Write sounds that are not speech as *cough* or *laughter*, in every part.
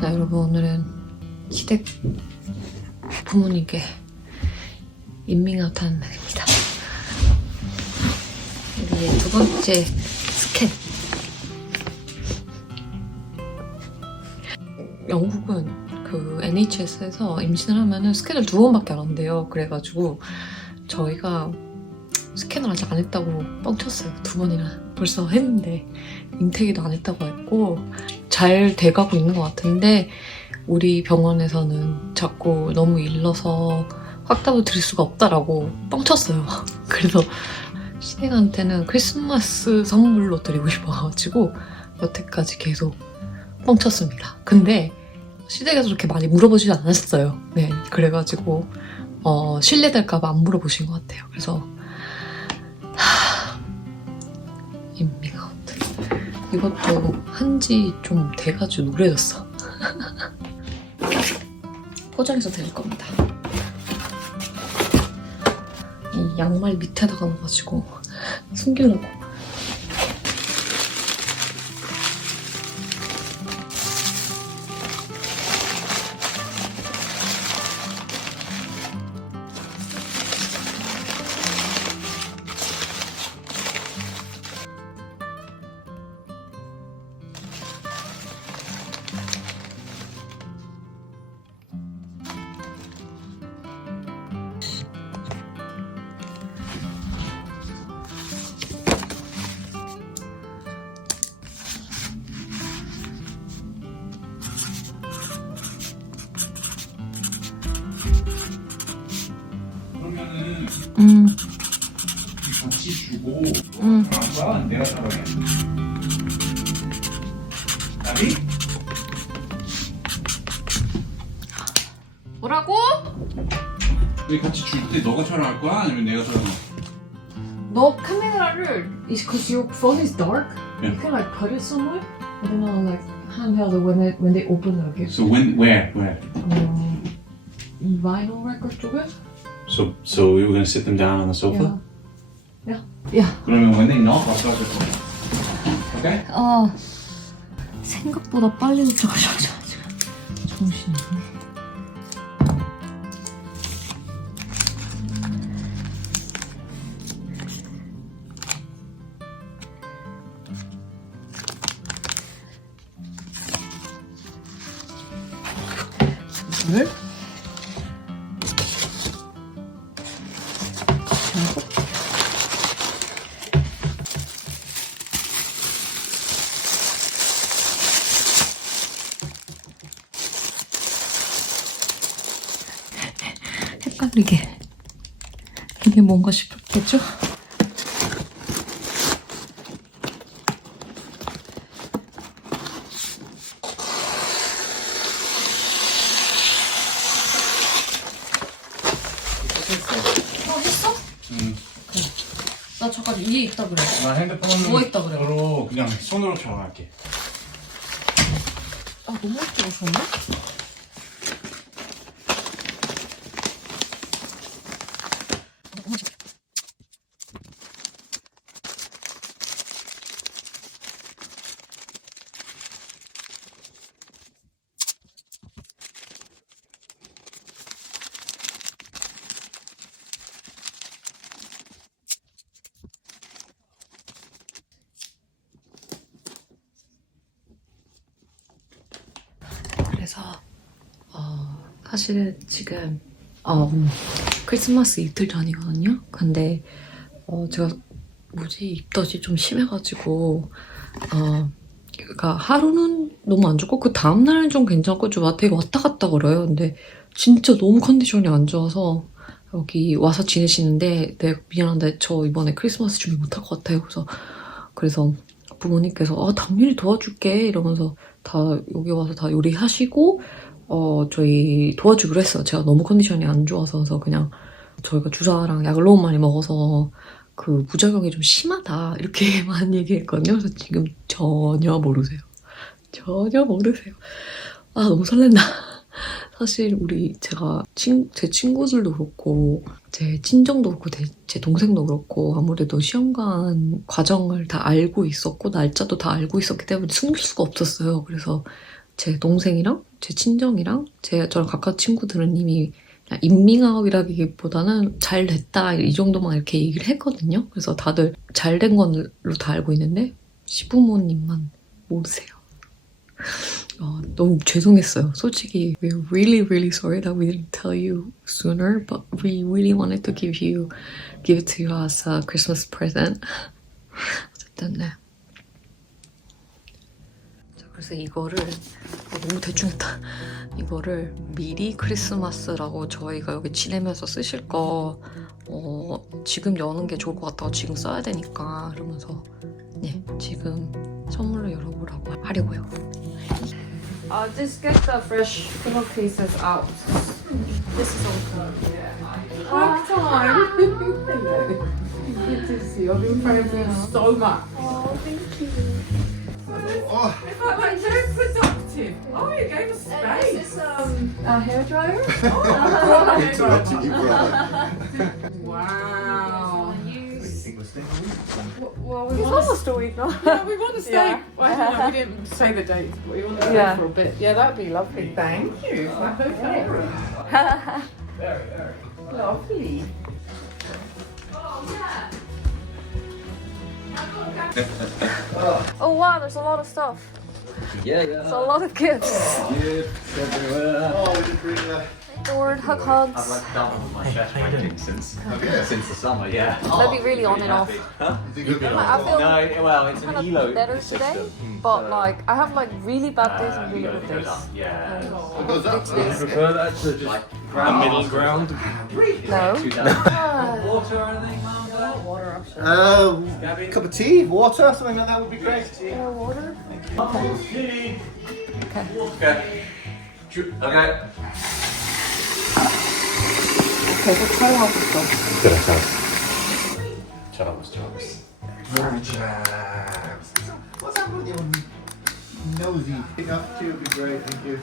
자, 여러분 오늘은 시댁 부모님께 인밍아웃 하는 날입니다. 우리의 두 번째 스캔. 영국은 그 NHS에서 임신을 하면은 스캔을 두 번밖에 안 한대요. 그래가지고 저희가 스캔을 아직 안 했다고 뻥쳤어요. 두 번이나 벌써 했는데 임태기도 안 했다고 했고 잘 돼가고 있는 것 같은데 우리 병원에서는 자꾸 너무 일러서 확답을 드릴 수가 없다라고 뻥쳤어요. *laughs* 그래서 시댁한테는 크리스마스 선물로 드리고 싶어가지고 여태까지 계속 뻥쳤습니다. 근데 시댁에서 그렇게 많이 물어보지 않았어요. 네, 그래가지고 어, 신뢰될까봐 안 물어보신 것 같아요. 그래서 이것도 한지 좀 돼가지고 노래졌어. *laughs* 포장해서 드릴 겁니다. 이 양말 밑에다가 넣어가지고 숨기려고. 우리 같이 줄 때 너가 촬영할 거야? 아니면 내가 촬영할 거야? 너 카메라를 is because your phone is dark. Yeah. You can like put it somewhere. I don't know, like handheld when it when they open the gift. So when, where, where? 음, vinyl record 쪽에? So, so we were gonna sit them down on the sofa? 야, 야, 야. 그러면 when they knock, I'll start the phone. Okay? 아 생각보다 빨리 도착하셔서 지금 정신이 헷갈리게 이게 뭔가 싶었겠죠? 어 했어? 응. 나 잠깐 위에 있다 그래 나 핸드폰으로 누워있다 그래. 으로 그냥 손으로 촬영할게. 아 너무 일찍 오셨네? 그래서 어, 사실은 지금 어, 크리스마스 이틀 전이거든요. 근데 어, 제가 뭐지 입덧이 좀 심해가지고 어, 그러니까 하루는 너무 안 좋고 그 다음 날은 좀 괜찮고 좀 되게 왔다 갔다 걸어요. 근데 진짜 너무 컨디션이 안 좋아서 여기 와서 지내시는데 네 미안한데 저 이번에 크리스마스 준비 못할 것 같아요. 그래서 그래서 부모님께서 아 당연히 도와줄게 이러면서 다 여기 와서 다 요리하시고 어 저희 도와주기로 했어요. 제가 너무 컨디션이 안 좋아서 그냥 저희가 주사랑 약을 너무 많이 먹어서 그 부작용이 좀 심하다 이렇게만 *laughs* 얘기했거든요. 그래서 지금 전혀 모르세요. 전혀 모르세요. 아 너무 설렌다. 사실 우리 제가 친, 제 친구들도 그렇고 제 친정도 그렇고 제, 제 동생도 그렇고 아무래도 시험관 과정을 다 알고 있었고 날짜도 다 알고 있었기 때문에 숨길 수가 없었어요. 그래서 제 동생이랑 제 친정이랑 제 저랑 가까운 친구들은 이미 인밍아웃이라기보다는 잘 됐다 이 정도만 이렇게 얘기를 했거든요. 그래서 다들 잘 된 걸로 다 알고 있는데 시부모님만 모르세요. 어, 너무 죄송했어요. 솔직히 we're really really sorry that we didn't tell you sooner, but we really wanted to give you give it to you as a Christmas present. 어쨌든 네. 자, 그래서 이거를 어, 너무 대충 했다. 이거를 미리 크리스마스라고 저희가 여기 지내면서 쓰실 거 어, 지금 여는 게 좋을 것 같다고 지금 써야 되니까 이러면서 네 지금 선물로 열어보라고 하려고요. Uh, just get the fresh pillowcases out. This is all Hug time. Hello. Good to see you. I've been praying for you so much. Oh, thank you. Oh. In fact, like, very productive. Oh, you gave us And space. this is um, a hair dryer. Oh, you, brother. wow. Use. Well, we It's want to almost a week now. yeah, we want to stay. Yeah. Well, no, we didn't say the date, but we want to stay Yeah. for a bit. Yeah, that'd be lovely. Thank you. Very, very *laughs* Lovely. Oh wow, there's a lot of stuff. Yeah, There's a lot of gifts. Gifts everywhere. Oh, we did bring the. The hug hugs. I've like doubled my chest painting since *laughs* Okay. since the summer. Yeah. Maybe really on and off. Huh? You think you'll be I feel No, it- well, it's an kind Elo of better today, system. but like I have like really bad days Uh, and really good days. Yeah. What goes up? It is. prefer that to just like a middle ground. No. *laughs* *laughs* Water or anything, Mum? Water actually. Uh, cup of tea, water, something like that would be great. More water. Okay. Okay. Ju- Okay. 계속 촬영하고 있어. Charles, Charles. Very jabs. What's happening with your nosy? Pick up two would be great, thank you.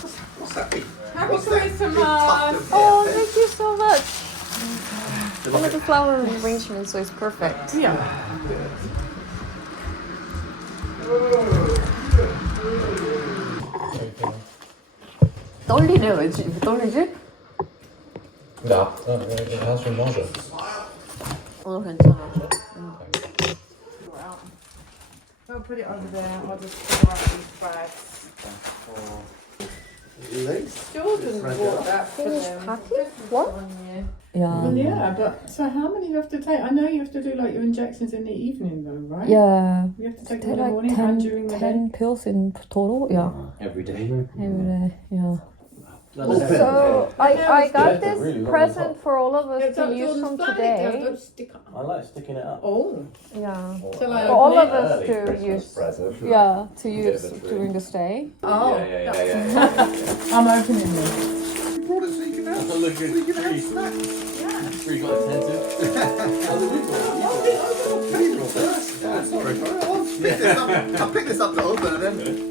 What's, what's that? big- Happy What's that Christmas. big tuft of Oh, hair? thank you so much. I like the flower arrangement, so it's perfect. Yeah. 떨리네 왠지 왜 떨리지? Ja, hans från morse. 오늘 괜찮아. I'll put it over there. I'll just throw out these bags. Lace? Jordan bought that for them. Packet? What? 야. Well, yeah, but so how many do you have to take? I know you have to do like your injections in the evening, though, right? Yeah. You have to take them Take in the like morning 10, and during the day. 10 pills in total? Yeah. Every day. Every day. Yeah. So I, I got this really long present for all of us It's to use from today. don't stick up. I like sticking it up. Oh, Yeah. so like For all of us Early to Christmas use. present. Yeah, to Bit use of a during the stay. Oh, Yeah, yeah, yeah, yeah. yeah. *laughs* I'm opening this. You brought it so you can have, Oh, look so you can have at snacks. Three got attentive. These *laughs* are all first. Yeah, sorry for it. I'll pick this up. I'll pick this up to open and then.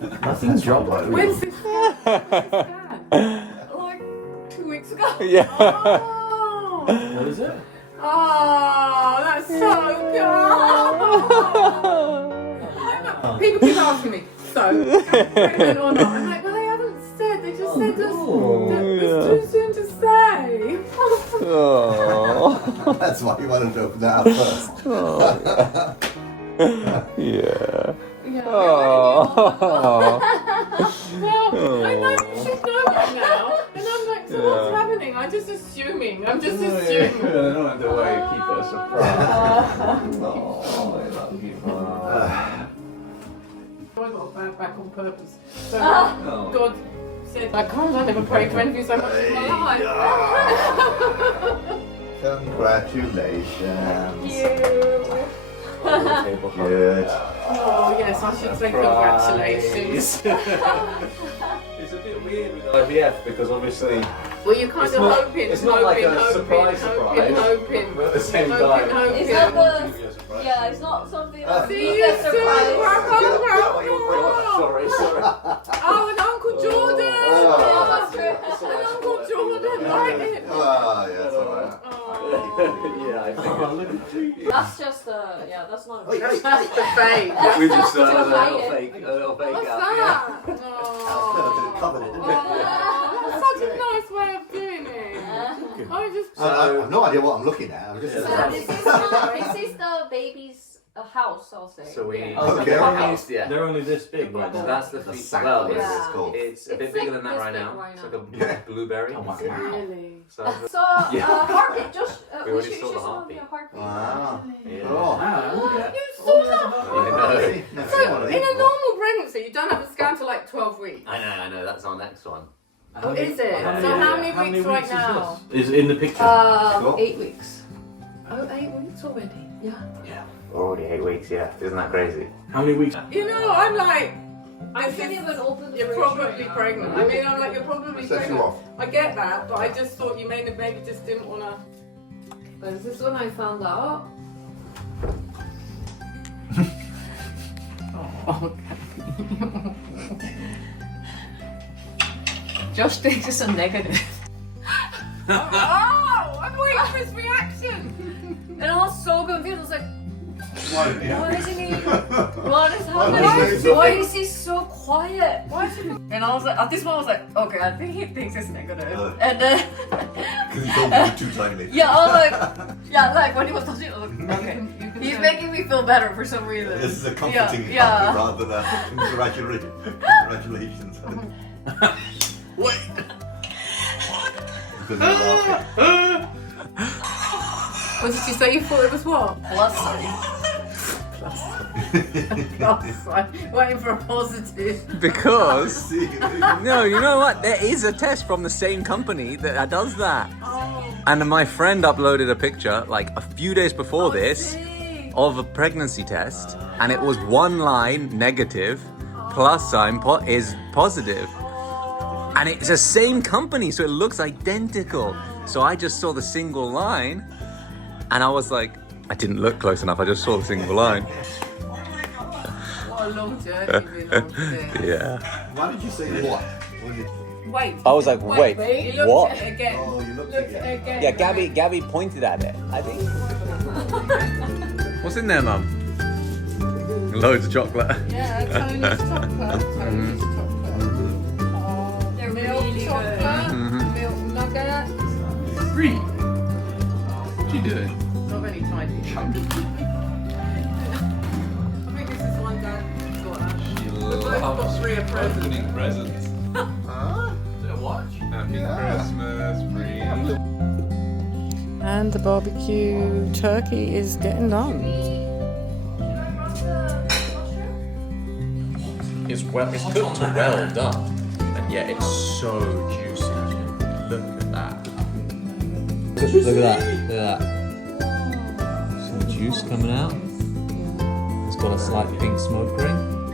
Nothing's dropped like When's this? Like two weeks ago. Yeah. Oh. What is it? Oh, that's so *laughs* good. People keep asking me, so, pregnant or not? I'm like, well, they haven't said. They just oh, said this. that It's oh, too soon to say. Oh. *laughs* That's why you wanted to open that up first. Oh, yeah. *laughs* Yeah. Oh. Well, I know you should know now, and I'm like, so what's happening? I'm just assuming. I'm just oh, assuming. I don't have to wait. Keep it a surprise. *laughs* Oh, I *sighs* got a bad back on purpose. So oh. God said, I can't, I never prayed for anything so much in my life. *laughs* Congratulations. you. *laughs* Good. Oh, yes, I should say congratulations. *laughs* It's a bit weird with IVF because obviously Well, you're kind it's of not, hoping, it's not hoping, like a hoping, surprise hoping, surprise. hoping, But at the same hoping, time, hoping. It's not the. Give you a surprise. Yeah, it's not something that See you you get soon. surprised. Sorry, sorry. *laughs* Oh, and Uncle Jordan. Yeah, that's. And Uncle Jordan, like it. Ah, yeah, it's alright. Oh. *laughs* yeah, I think *laughs* That's just uh, yeah, that's not. a Wait, wait, *laughs* That's the fake. we just uh, a little fake, a little fake What's out. that? That's kind of covered it, didn't it? Oh, such a nice way of doing it. I just. I, I have no idea what I'm looking at. I'm just. So this is the, this is the baby's house, I'll say. So we Okay. They're only, yeah. They're only this big right So now. that's the The feet. sack, Well, whatever it's, it's called. it's a bit It's bigger like than that right now. right It's like a blue- blueberry. Oh my god. Really? So, So, uh, heartbeat, just uh, We we already should saw the heartbeat. a heartbeat. Wow. yeah. Oh. You saw that? I know. Never So, seen in a normal pregnancy, you don't have a scan till like 12 weeks. I know, I know. That's our next one. Oh, is it? How so, many- how many How many weeks right weeks now? is this? Is in the picture. Uh, Cool. eight weeks. Oh, eight weeks already. Yeah. Yeah. Already eight weeks. Yeah, isn't that crazy? How many weeks? You know, I'm like, I I can't think even open you're fridge probably right now. pregnant. I mean, I'm like, you're probably Sets you pregnant. off. I get that, but I just thought you maybe, maybe just didn't want to. This is when I found out. oh, okay. Josh thinks it's a negative. *laughs* Why? why is he? What is happening? Why is he- Why is he so quiet? Why is he? And I was like, at this point, I was like, okay, I think he thinks it's negative. Uh. and then, *laughs* Because he told me too timely. *laughs* yeah, I was like, *laughs* yeah, like when he was touching, I was like, okay. He's making me feel better for some reason. This is a comforting yeah. yeah, rather than congratulations. congratulations. Wait. Because they're laughing. What did you say? You thought it was what? Plus sign. Plus sign. Waiting for a positive. *laughs* Because *laughs* no, you know what? There is a test from the same company that does that. Oh, And my friend uploaded a picture like a few days before oh, this of a pregnancy test, and it was one line negative, plus sign po- is positive. And it's the same company, so it looks identical. So I just saw the single line, and I was like, I didn't look close enough. I just saw the single line. *laughs* what a long journey you've been on today. Yeah. why did you say what? What did- Wait. I was like, wait, You looked what? at it again. Oh, you looked Looked at it again. Yeah, Gabby, Gabby pointed at it. I think. What's in there, Mum? Loads of chocolate. Yeah, Tony's *laughs* chocolate. Tony's chocolate. Oh, They're milk really chocolate. Mhm. Milk nugget. Free. What you doing? Not very tidy. A present. opening presents. Huh? Watch. Happy Christmas, free. And the barbecue turkey is getting done. It's well, it's cooked to well done, and yet it's so juicy. Look at that. Look at that. Look at that. Some juice coming out. It's got a slight pink smoke ring.